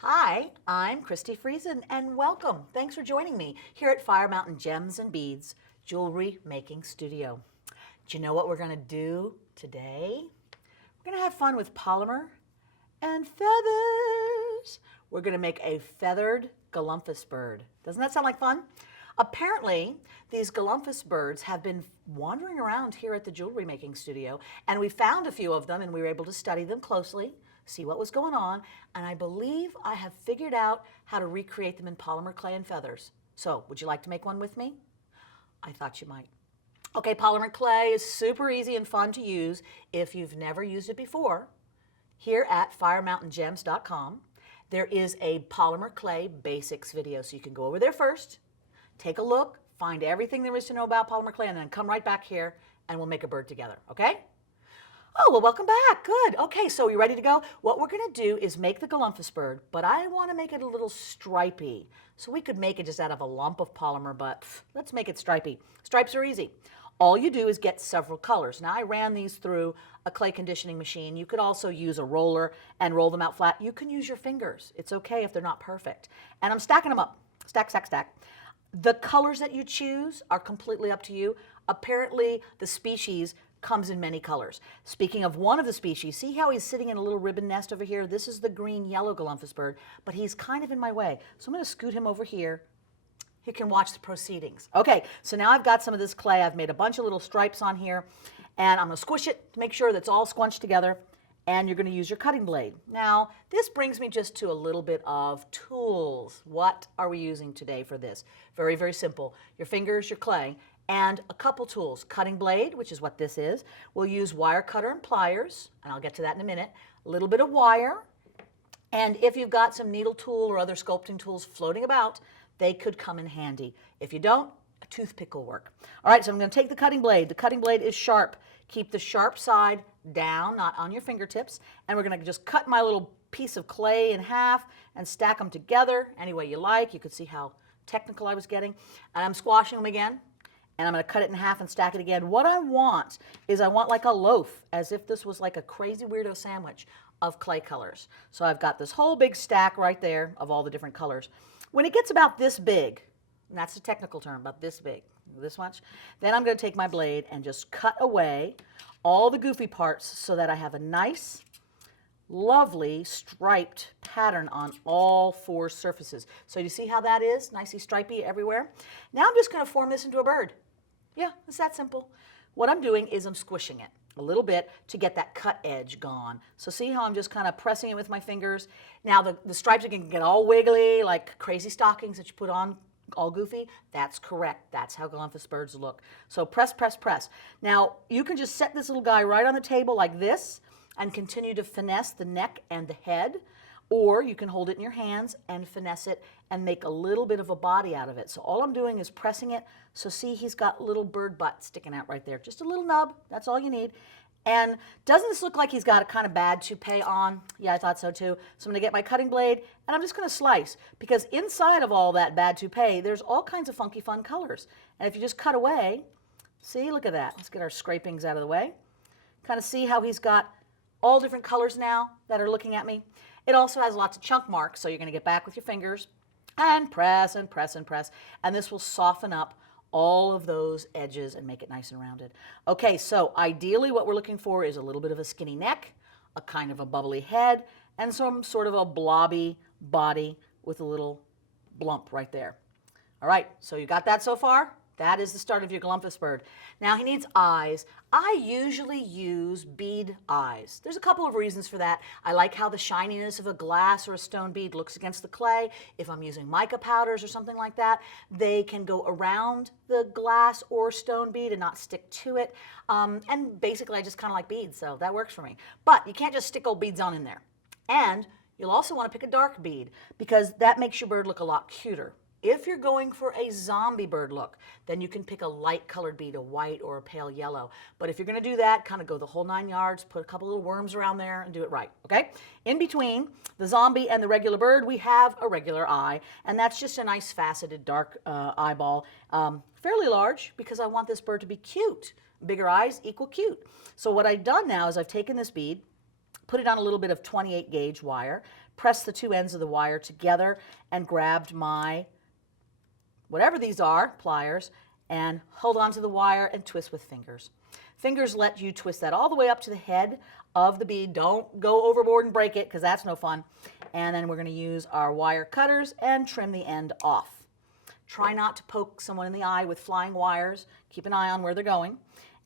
Hi, I'm Christi Friesen and welcome. Thanks for joining me here at Fire Mountain Gems and Beads Jewelry Making Studio. Do you know what we're going to do today? We're going to have fun with polymer and feathers. We're going to make a feathered Galumphus bird. Doesn't that sound like fun? Apparently, these Galumphus birds have been wandering around here at the jewelry making studio, and we found a few of them and we were able to study them closely, see what was going on, and I believe I have figured out how to recreate them in polymer clay and feathers. So, would you like to make one with me? I thought you might. Okay, polymer clay is super easy and fun to use if you've never used it before. Here at firemountaingems.com, there is a polymer clay basics video, so you can go over there first, take a look, find everything there is to know about polymer clay, and then come right back here and we'll make a bird together, okay? Oh, well, welcome back. Good. Okay, so you ready to go? What we're going to do is make the Galumphus bird, but I want to make it a little stripy. So we could make it just out of a lump of polymer, but let's make it stripy. Stripes are easy. All you do is get several colors. Now, I ran these through a clay conditioning machine. You could also use a roller and roll them out flat. You can use your fingers. It's okay if they're not perfect. And I'm stacking them up. Stack, stack, stack. The colors that you choose are completely up to you. Apparently, the species comes in many colors. Speaking of one of the species, see how he's sitting in a little ribbon nest over here? This is the green-yellow Galumphus bird, but he's kind of in my way. So I'm going to scoot him over here. You can watch the proceedings. Okay, so now I've got some of this clay. I've made a bunch of little stripes on here, and I'm going to squish it to make sure that's all squunched together, and you're going to use your cutting blade. Now, this brings me just to a little bit of tools. What are we using today for this? Very, very simple. Your fingers, your clay, and a couple tools. Cutting blade, which is what this is. We'll use wire cutter and pliers, and I'll get to that in a minute. A little bit of wire, and if you've got some needle tool or other sculpting tools floating about, they could come in handy. If you don't, a toothpick will work. All right, so I'm going to take the cutting blade. The cutting blade is sharp. Keep the sharp side down, not on your fingertips, and we're going to just cut my little piece of clay in half and stack them together any way you like. You could see how technical I was getting. And I'm squashing them again, and I'm going to cut it in half and stack it again. What I want is I want like a loaf, as if this was like a crazy weirdo sandwich of clay colors. So I've got this whole big stack right there of all the different colors. When it gets about this big, and that's the technical term, about this big, this much, then I'm going to take my blade and just cut away all the goofy parts so that I have a nice, lovely striped pattern on all four surfaces. So you see how that is? Nicely stripy everywhere. Now I'm just going to form this into a bird. Yeah, it's that simple. What I'm doing is I'm squishing it a little bit to get that cut edge gone. So see how I'm just kind of pressing it with my fingers? Now the stripes are going to get all wiggly like crazy stockings that you put on all goofy. That's correct. That's how Galumphus birds look. So press, press, press. Now you can just set this little guy right on the table like this and continue to finesse the neck and the head, or you can hold it in your hands and finesse it and make a little bit of a body out of it. So all I'm doing is pressing it. So see, he's got little bird butt sticking out right there. Just a little nub, that's all you need. And doesn't this look like he's got a kind of bad toupee on? Yeah, I thought so too. So I'm gonna get my cutting blade and I'm just gonna slice, because inside of all that bad toupee, there's all kinds of funky fun colors. And if you just cut away, see, look at that. Let's get our scrapings out of the way. Kind of see how he's got all different colors now that are looking at me. It also has lots of chunk marks, so you're going to get back with your fingers and press and press and press, and this will soften up all of those edges and make it nice and rounded. Okay, so ideally what we're looking for is a little bit of a skinny neck, a kind of a bubbly head, and some sort of a blobby body with a little blump right there. All right, so you got that so far? That is the start of your Galumphus bird. Now he needs eyes. I usually use bead eyes. There's a couple of reasons for that. I like how the shininess of a glass or a stone bead looks against the clay. If I'm using mica powders or something like that, they can go around the glass or stone bead and not stick to it. And basically I just kind of like beads, so that works for me. But you can't just stick old beads on in there. And you'll also want to pick a dark bead, because that makes your bird look a lot cuter. If you're going for a zombie bird look, then you can pick a light colored bead, a white or a pale yellow. But if you're going to do that, kind of go the whole 9 yards, put a couple little worms around there and do it right, okay? In between the zombie and the regular bird, we have a regular eye, and that's just a nice faceted dark eyeball, fairly large, because I want this bird to be cute. Bigger eyes equal cute. So what I've done now is I've taken this bead, put it on a little bit of 28 gauge wire, pressed the two ends of the wire together and grabbed my, whatever these are, pliers, and hold onto the wire and twist with fingers. Fingers let you twist that all the way up to the head of the bead. Don't go overboard and break it because that's no fun. And then we're going to use our wire cutters and trim the end off. Try not to poke someone in the eye with flying wires. Keep an eye on where they're going.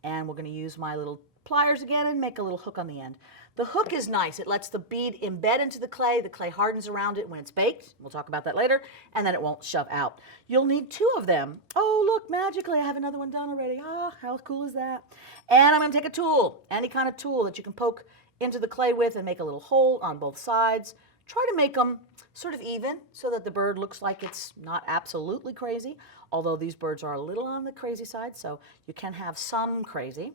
And we're going to use my little pliers again and make a little hook on the end. The hook is nice. It lets the bead embed into the clay. The clay hardens around it when it's baked. We'll talk about that later. And then it won't shove out. You'll need 2 of them. Oh, look, magically, I have another one done already. Ah, how cool is that? And I'm going to take a tool, any kind of tool that you can poke into the clay with and make a little hole on both sides. Try to make them sort of even so that the bird looks like it's not absolutely crazy, although these birds are a little on the crazy side, so you can have some crazy.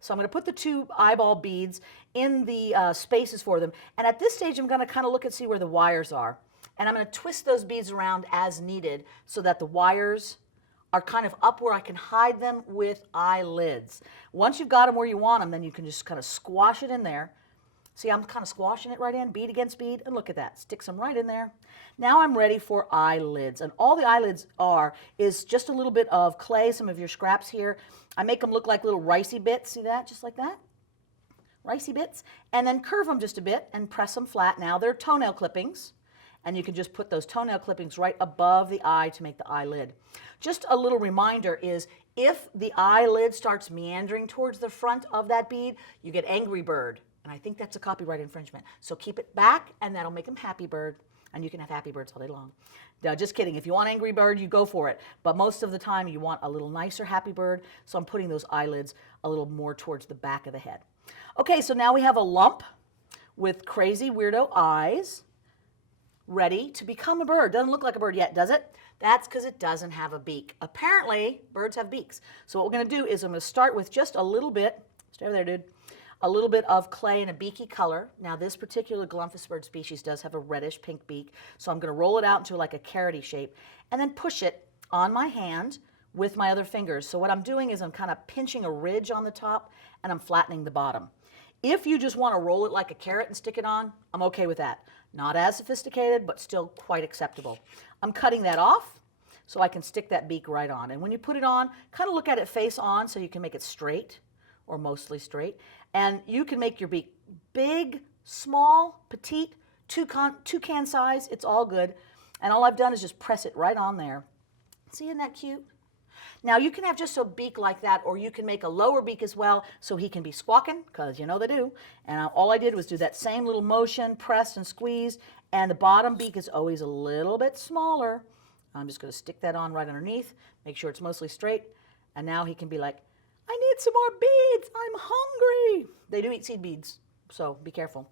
So I'm going to put the 2 eyeball beads in the spaces for them. And at this stage, I'm going to kind of look and see where the wires are. And I'm going to twist those beads around as needed so that the wires are kind of up where I can hide them with eyelids. Once you've got them where you want them, then you can just kind of squash it in there. See, I'm kind of squashing it right in, bead against bead, and look at that, sticks them right in there. Now I'm ready for eyelids, and all the eyelids are is just a little bit of clay, some of your scraps here. I make them look like little ricey bits, see that, just like that? Ricey bits, and then curve them just a bit and press them flat. Now they're toenail clippings, and you can just put those toenail clippings right above the eye to make the eyelid. Just a little reminder is if the eyelid starts meandering towards the front of that bead, you get angry bird. And I think that's a copyright infringement. So keep it back, and that'll make them happy bird. And you can have happy birds all day long. Now, just kidding. If you want angry bird, you go for it. But most of the time, you want a little nicer happy bird. So I'm putting those eyelids a little more towards the back of the head. Okay, so now we have a lump with crazy weirdo eyes ready to become a bird. Doesn't look like a bird yet, does it? That's because it doesn't have a beak. Apparently, birds have beaks. So what we're going to do is I'm going to start with just a little bit. Stay over there, dude. A little bit of clay in a beaky color. Now this particular Galumphus bird species does have a reddish pink beak, so I'm going to roll it out into like a carroty shape and then push it on my hand with my other fingers. So what I'm doing is I'm kind of pinching a ridge on the top and I'm flattening the bottom. If you just want to roll it like a carrot and stick it on, I'm okay with that. Not as sophisticated, but still quite acceptable. I'm cutting that off so I can stick that beak right on. And when you put it on, kind of look at it face on so you can make it straight or mostly straight. And you can make your beak big, small, petite, toucan size. It's all good. And all I've done is just press it right on there. See, isn't that cute? Now you can have just a beak like that, or you can make a lower beak as well so he can be squawking, because you know they do. And all I did was do that same little motion, press and squeeze, and the bottom beak is always a little bit smaller. I'm just going to stick that on right underneath, make sure it's mostly straight, and now he can be like, I need some more beads. I'm hungry. They do eat seed beads, so be careful.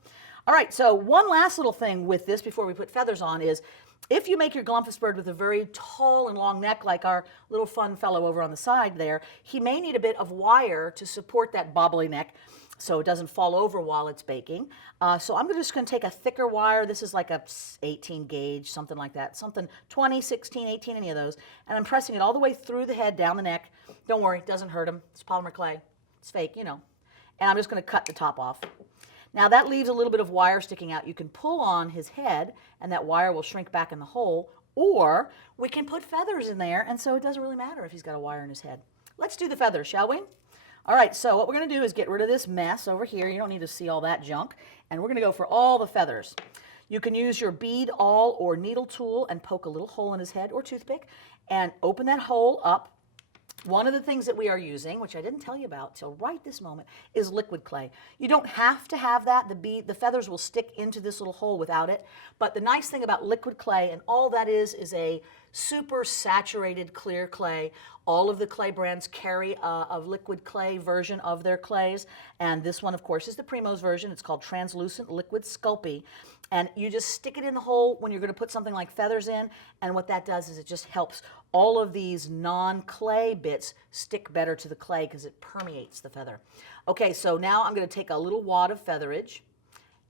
All right, so one last little thing with this before we put feathers on is if you make your Galumphus bird with a very tall and long neck like our little fun fellow over on the side there, he may need a bit of wire to support that bobbly neck so it doesn't fall over while it's baking. So I'm just going to take a thicker wire. This is like a 18 gauge, something like that. Something 20, 16, 18, any of those. And I'm pressing it all the way through the head, down the neck. Don't worry, it doesn't hurt him. It's polymer clay. It's fake, you know. And I'm just going to cut the top off. Now that leaves a little bit of wire sticking out. You can pull on his head, and that wire will shrink back in the hole. Or we can put feathers in there, and so it doesn't really matter if he's got a wire in his head. Let's do the feathers, shall we? All right, so what we're going to do is get rid of this mess over here. You don't need to see all that junk. And we're going to go for all the feathers. You can use your bead, awl, or needle tool and poke a little hole in his head or toothpick and open that hole up. One of the things that we are using, which I didn't tell you about till right this moment, is liquid clay. You don't have to have that. The feathers will stick into this little hole without it. But the nice thing about liquid clay, and all that is a super saturated clear clay. All of the clay brands carry a liquid clay version of their clays. And this one, of course, is the Primo's version. It's called Translucent Liquid Sculpey. And you just stick it in the hole when you're going to put something like feathers in. And what that does is it just helps all of these non-clay bits stick better to the clay because it permeates the feather. Okay, so now I'm going to take a little wad of featherage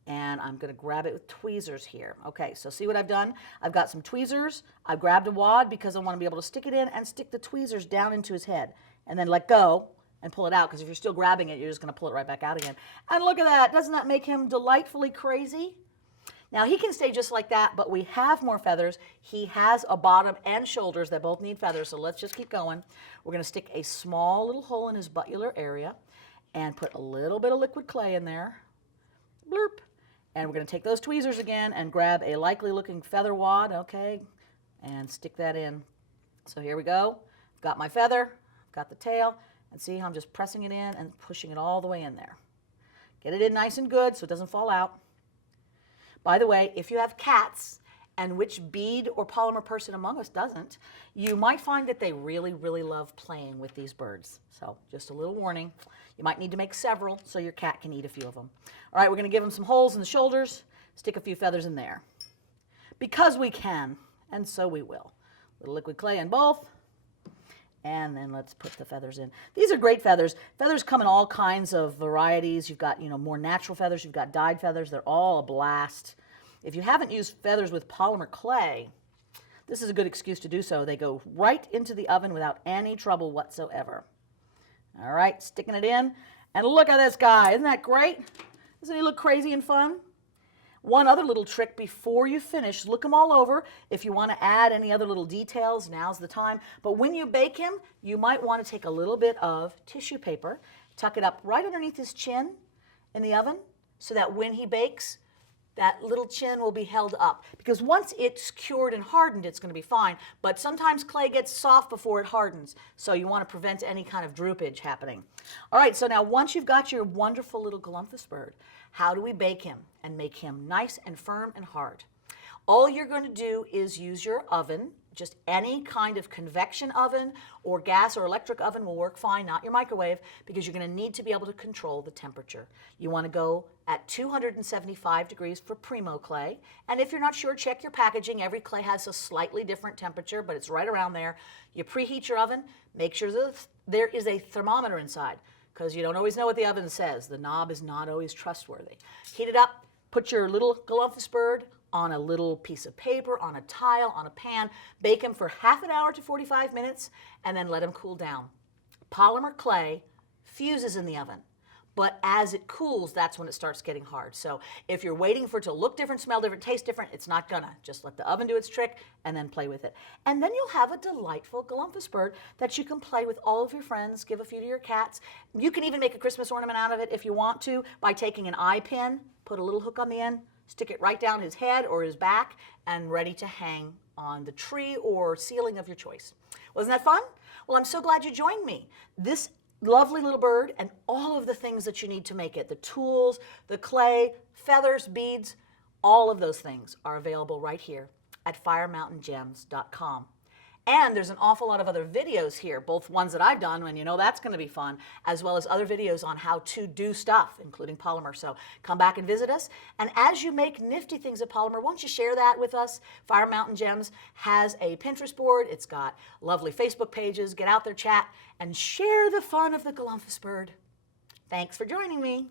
and I'm going to grab it with tweezers here. Okay, so see what I've done? I've got some tweezers. I've grabbed a wad because I want to be able to stick it in and stick the tweezers down into his head and then let go and pull it out, because if you're still grabbing it, you're just going to pull it right back out again. And look at that. Doesn't that make him delightfully crazy? Now he can stay just like that, but we have more feathers. He has a bottom and shoulders that both need feathers, so let's just keep going. We're going to stick a small little hole in his buttular area and put a little bit of liquid clay in there. Blurp. And we're going to take those tweezers again and grab a likely looking feather wad, okay, and stick that in. So here we go. I've got my feather, I've got the tail, and see how I'm just pressing it in and pushing it all the way in there. Get it in nice and good so it doesn't fall out. By the way, if you have cats, and which bead or polymer person among us doesn't, you might find that they really, really love playing with these birds. So just a little warning. You might need to make several so your cat can eat a few of them. All right, we're going to give him some holes in the shoulders, stick a few feathers in there. Because we can, and so we will. A little liquid clay in both. And then let's put the feathers in. These are great feathers. Feathers come in all kinds of varieties. You've got, more natural feathers. You've got dyed feathers. They're all a blast. If you haven't used feathers with polymer clay, this is a good excuse to do so. They go right into the oven without any trouble whatsoever. All right, sticking it in. And look at this guy. Isn't that great? Doesn't he look crazy and fun? One other little trick before you finish, look them all over. If you want to add any other little details, now's the time. But when you bake him, you might want to take a little bit of tissue paper, tuck it up right underneath his chin in the oven so that when he bakes, that little chin will be held up. Because once it's cured and hardened, it's going to be fine. But sometimes clay gets soft before it hardens, so you want to prevent any kind of droopage happening. All right, so now once you've got your wonderful little Galumphus bird, how do we bake him and make him nice and firm and hard? All you're going to do is use your oven. Just any kind of convection oven or gas or electric oven will work fine, not your microwave, because you're going to need to be able to control the temperature. You want to go at 275 degrees for primo clay. And if you're not sure, check your packaging. Every clay has a slightly different temperature, but it's right around there. You preheat your oven. Make sure that there is a thermometer inside, because you don't always know what the oven says. The knob is not always trustworthy. Heat it up. Put your little Galumphus bird on a little piece of paper, on a tile, on a pan. Bake him for half an hour to 45 minutes, and then let him cool down. Polymer clay fuses in the oven, but as it cools, that's when it starts getting hard. So if you're waiting for it to look different, smell different, taste different, it's not gonna. Just let the oven do its trick and then play with it. And then you'll have a delightful Galumphus bird that you can play with all of your friends, give a few to your cats. You can even make a Christmas ornament out of it if you want to by taking an eye pin, put a little hook on the end, stick it right down his head or his back, and ready to hang on the tree or ceiling of your choice. Wasn't that fun? Well, I'm so glad you joined me. This lovely little bird and all of the things that you need to make it, the tools, the clay, feathers, beads, all of those things are available right here at firemountaingems.com. And there's an awful lot of other videos here, both ones that I've done, and that's going to be fun, as well as other videos on how to do stuff, including polymer. So come back and visit us. And as you make nifty things of polymer, why don't you share that with us? Fire Mountain Gems has a Pinterest board. It's got lovely Facebook pages. Get out there, chat, and share the fun of the Galumphus bird. Thanks for joining me.